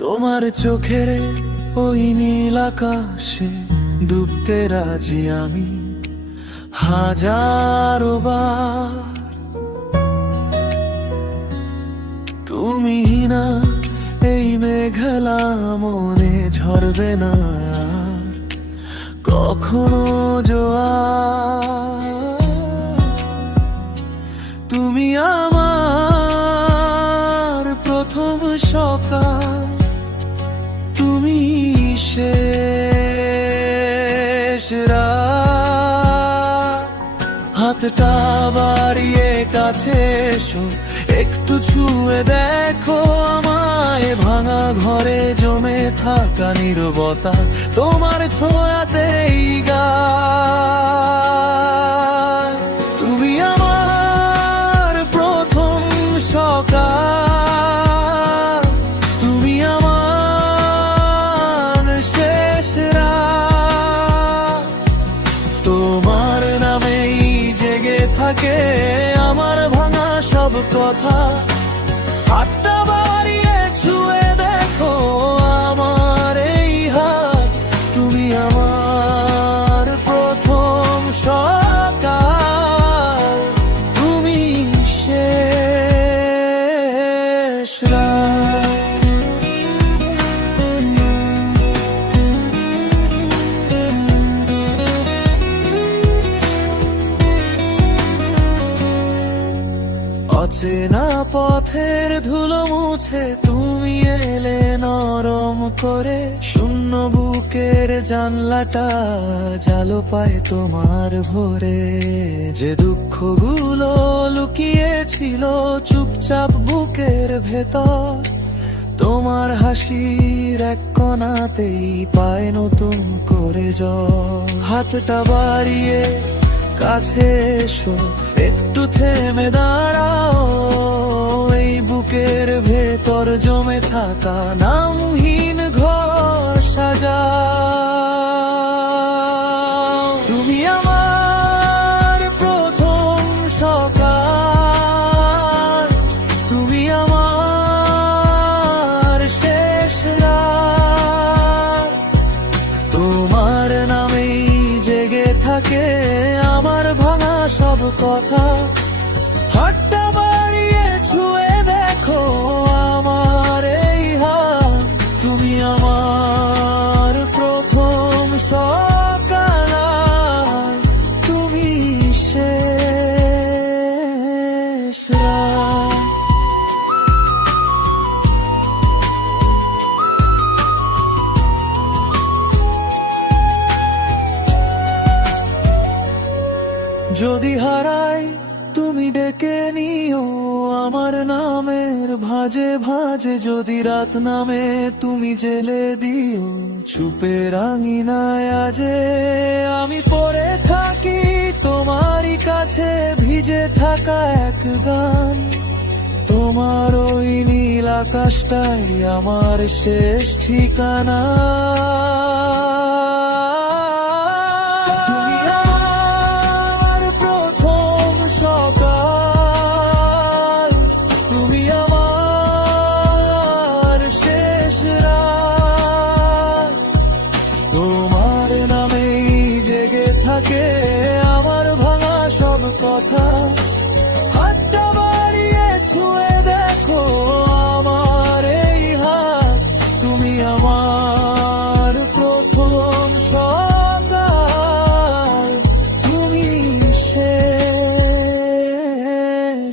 তোমার চোখের ওই নীল আকাশে ডুবতে রাজি আমি হাজারো বার। তুমি না এই মেঘলা মনে ঝরবে না আর কখনো জোয়ার। তুমি আমার প্রথম সকাল, তুমি শেষ রাত। হাতটা বাড়িয়ে কাছে এসো, একটু ছুঁয়ে দেখো আমায়। ভাঙা ঘরে জমে থাকা নীরবতা তোমার ছোঁয়াতেই গায়। তুমি আমার প্রথম সকাল, তুমি আমার শেষ রাত। তোমার নামেই জেগে থাকে আমার ভাঙা সব কথা। হাতটা বাড়িয়ে ছুঁয়ে দেখো আমার এই হাত, তুমি আমার প্রথম সকাল, তুমি শেষ রাত। অচেনা পথের ধুলো মুছে তুমি এলে নরম করে। শূন্য বুকের জানলাটা জালো পায় তোমার ভরে। যে দুঃখগুলো লুকিয়েছিল চুপচাপ বুকের ভেতর, তোমার হাসির এক কোণাতেই পায় নতুন করে জল। হাতটা বাড়িয়ে কাছে এসো, একটু থেমে দাঁড়াও। এই বুকের ভেতর জমে থাকা নামহীন ঘর সাজাও। তুমি আমার প্রথম সকাল, তুমি আমার শেষ রাত। তোমার নামেই জেগে থাকে আমার ভাঙা সব কথা। হাতটা বাড়িয়ে ছুঁয়ে দেখো আমার এই হাত, তুমি আমার প্রথম সকাল, তুমি শেষ রাত। যদি হারাই তুমি ডেকে নিও আমার নামের ভাঁজে ভাঁজে। যদি রাত নামে তুমি জেলে দিও চুপে রাঙিনায় আজে। আমি পড়ে থাকি তোমারই কাছে ভিজে থাকা এক গান। তোমার ওই নীল আকাশটাই আমার শেষ ঠিকানা। তোমার নামেই জেগে থাকে আমার ভাঙা সব কথা।